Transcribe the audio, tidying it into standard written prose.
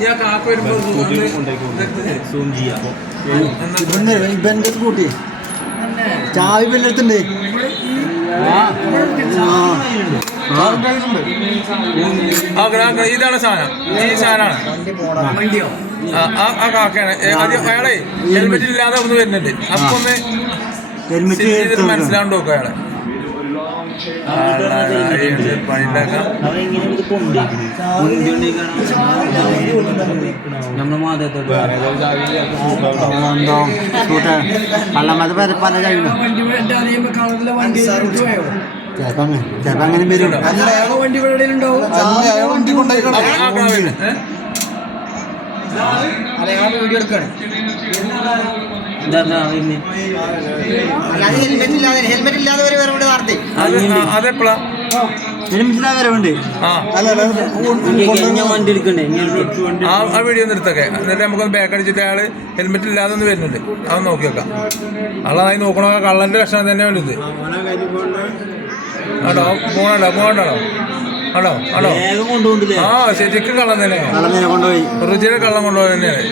ഞാൻ കാക്ക വരുമ്പോൾ ഇവന്റെ സ്കൂട്ടി ചാവി ബെല്ലെടുത്തുണ്ട് ഇതാണ് സാധനം. ഈ സാധനമാണ് ആ കാക്കയാണ്. അയാളെ ഹെൽമെറ്റ് ഇല്ലാതെ ഒന്ന് വരുന്നുണ്ട്. അപ്പൊ ഒന്ന് മനസ്സിലാണ്ട് നോക്കുക അയാളെ. ചിലപ്പോ അങ്ങനെ വരും. വീഡിയോ എടുക്കാണ്. ഹെൽമെറ്റ് ഇല്ലാതെ അതെപ്പോഴാ വരവുണ്ട്. വണ്ടി എടുക്കണ്ടേ? ആ വീഡിയോ ഒന്ന് എടുത്തൊക്കെ എന്നിട്ട് നമുക്കൊന്ന് ബാക്ക് അടിച്ചിട്ട് അയാള് ഹെൽമെറ്റ് ഇല്ലാതെ ഒന്ന് വരുന്നുണ്ട്. അതൊന്ന് നോക്കി വെക്കാം. അള്ളതായി നോക്കണോ കള്ളന്റെ ലക്ഷണം തന്നെ വലുത്. ആണോ പോകണ്ടോ ആണോ ആണോ ആ ശരിക്കും കള്ളം തന്നെയാണ്. റുചിയുടെ കള്ളം കൊണ്ടുപോയി തന്നെയാണ്.